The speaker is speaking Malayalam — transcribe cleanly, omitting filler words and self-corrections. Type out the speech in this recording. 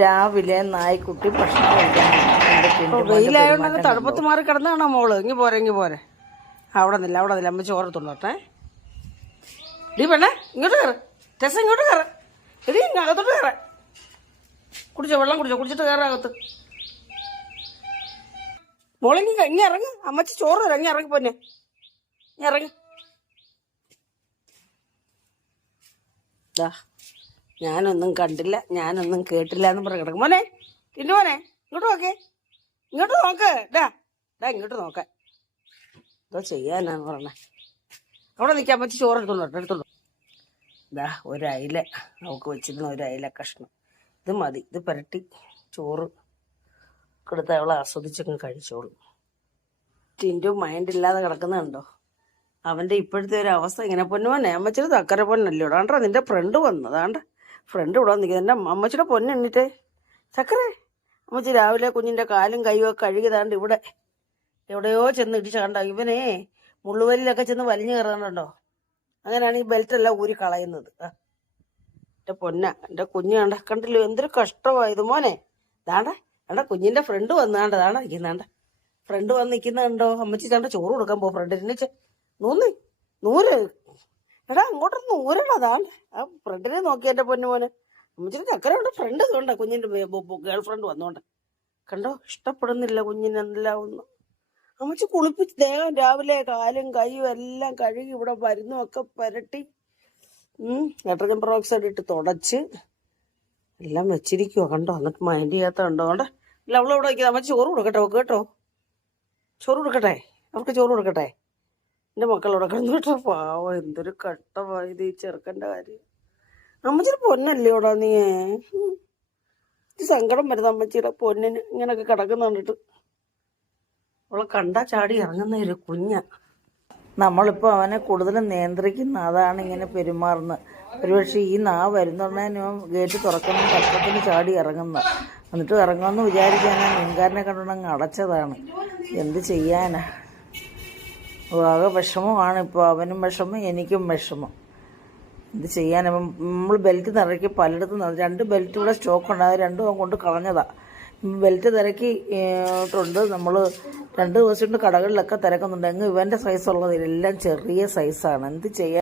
രാവിലെ നായ്ക്കുട്ടി ഭക്ഷണം കഴിക്കാൻ വെയിലായോണ്ട് തണുപ്പത്ത് മാറി കിടന്നാണോ മോള്? ഇങ്ങി പോരെ അവിടെ നില്ല അമ്മ ചോറത്തുള്ളോട്ടെ. ഡീ പെണ്ണേ ഇങ്ങോട്ട് കയറ്, ടെസ് ഇങ്ങോട്ട് കയറ്, എടീ അകത്തോട്ട് കയറ. വെള്ളം കുടിച്ചിട്ട് കയറാകത്ത്. മോളിങ്ങി ഇങ്ങി ഇറങ്ങ്, അമ്മച്ചി ചോറ് തരാം. ഇങ്ങി ഇറങ്ങി പോന്നെ, ഇറങ്ങി. ഞാനൊന്നും കണ്ടില്ല, ഞാനൊന്നും കേട്ടില്ല എന്ന് പറഞ്ഞ് കിടക്കും. മോനെ ടിന്നു മോനെ ഇങ്ങോട്ട് നോക്കേ, ഇങ്ങോട്ട് നോക്ക്. ഇങ്ങോട്ട് നോക്കാൻ എന്തോ ചെയ്യാനാന്ന് പറഞ്ഞേ. അവിടെ നിൽക്കാൻ പറ്റി. ചോറ് എടുത്തോളൂ. ഒരയില അവൾക്ക് വെച്ചിരുന്ന ഒരയില കഷ്ണം, ഇത് മതി. ഇത് പുരട്ടി ചോറ് കൊടുത്ത് അവളെ ആസ്വദിച്ചങ്ങ് കഴിച്ചോളും. ടിൻറ്റു മൈൻഡില്ലാതെ കിടക്കുന്നുണ്ടോ? അവൻ്റെ ഇപ്പോഴത്തെ ഒരു അവസ്ഥ ഇങ്ങനെ. പൊന്നുമോനെ, അമ്മച്ചിയുടെ തക്കര പൊന്നല്ലോ. അതാണ്ടാ നിന്റെ ഫ്രണ്ട് വന്നു. അതാണ്ട ഫ്രണ്ട് ഇവിടെ വന്നിരിക്കുന്നത്. എൻ്റെ അമ്മച്ചിയുടെ പൊന്നെണ്ണിട്ടേ ചക്കരേ. അമ്മച്ചി രാവിലെ കുഞ്ഞിൻ്റെ കാലും കൈയും ഒക്കെ കഴുകിയതാണ്ട് ഇവിടെ എവിടെയോ ചെന്ന് ഇടിച്ച കണ്ടോ. ഇവനെ മുള്ളുവലിലൊക്കെ ചെന്ന് വലിഞ്ഞു കയറാനുണ്ടോ? അങ്ങനെയാണ് ഈ ബെൽറ്റെല്ലാം ഊരി കളയുന്നത്. എൻ്റെ പൊന്ന, എൻ്റെ കുഞ്ഞ് കണ്ടില്ലോ എന്തൊരു കഷ്ടമായത് മോനെ. ദാണ്ട കുഞ്ഞിൻ്റെ ഫ്രണ്ട് വന്നാണ്ട് നിൽക്കുന്നാണ്ട. ഫ്രണ്ട് വന്ന് നിൽക്കുന്നുണ്ടോ? അമ്മച്ചി താണ്ട ചോറ് കൊടുക്കാൻ പോകും. ഫ്രണ്ടിന് നൂറ് എടാ അങ്ങോട്ടൊന്ന് നൂരടാ. അതാണ് ആ ഫ്രണ്ടിനെ നോക്കി എൻ്റെ പൊന്നു മോനെ. അമ്മച്ചിന് ചക്കര കൊണ്ട് ഫ്രണ്ട് കൊണ്ട കുഞ്ഞിൻ്റെ ഗേൾ ഫ്രണ്ട് വന്നോണ്ട് കണ്ടോ. ഇഷ്ടപ്പെടുന്നില്ല കുഞ്ഞിനെല്ലാം ഒന്നും. അമ്മച്ചി കുളിപ്പിച്ച് ദേഹം രാവിലെ കാലും കൈയും എല്ലാം കഴുകി ഇവിടെ മരുന്നുമൊക്കെ പുരട്ടി നൈട്രജൻ പെറോക്സൈഡ് ഇട്ട് തുടച്ച് എല്ലാം വെച്ചിരിക്കുവോ കണ്ടോ. എന്നിട്ട് മൈൻഡ് ചെയ്യാത്ത കണ്ടോ. ഇല്ല അവളിവിടെ വയ്ക്കുന്നത്. അമ്മച്ചി ചോറ് കൊടുക്കട്ടെ അവൾക്ക് കേട്ടോ. ചോറ് കൊടുക്കട്ടെ അവൾക്ക്, ചോറ് കൊടുക്കട്ടെ. എൻ്റെ മക്കളോടെ കിടന്നു കേട്ടോ. പാവം എന്തൊരു കട്ടമായത് ഈ ചെറുക്കൻ്റെ കാര്യം. അമ്മച്ചിയുടെ പൊന്നല്ലേടാ നീ. സങ്കടം വരുന്ന അമ്മച്ചിയുടെ പൊന്നിന് ഇങ്ങനൊക്കെ കിടക്കുന്ന കണ്ടിട്ട്. അവളെ കണ്ടാ ചാടി ഇറങ്ങുന്ന ഒരു കുഞ്ഞ. നമ്മളിപ്പോൾ അവനെ കൂടുതലും നിയന്ത്രിക്കുന്ന, അതാണ് ഇങ്ങനെ പെരുമാറുന്നത്. ഒരുപക്ഷെ ഈ വരുന്നുടനെ ഗേറ്റ് തുറക്കുന്ന കഷ്ടത്തിന് ചാടി ഇറങ്ങുന്ന. എന്നിട്ട് ഇറങ്ങുമെന്ന് വിചാരിക്കാനാ മീൻകാരനെ കണ്ടുകൊണ്ടങ്ങ് അടച്ചതാണ്. എന്ത് ചെയ്യാനാ. ആകെ വിഷമമാണ് ഇപ്പോൾ. അവനും വിഷമം, എനിക്കും വിഷമം. എന്ത് ചെയ്യാൻ. നമ്മൾ ബെൽറ്റ് നിറക്കി പലയിടത്തും 2 ബെൽറ്റ് ഇവിടെ സ്റ്റോക്ക് ഉണ്ട്. അത് രണ്ടും കൊണ്ട് കളഞ്ഞതാണ്. ബെൽറ്റ് തിരക്കിയിട്ടുണ്ട് നമ്മൾ. 2 ദിവസം കൊണ്ട് കടകളിലൊക്കെ തിരക്കുന്നുണ്ട്. ഇവൻ്റെ സൈസുള്ളത് എല്ലാം ചെറിയ സൈസാണ്. എന്ത് ചെയ്യാൻ.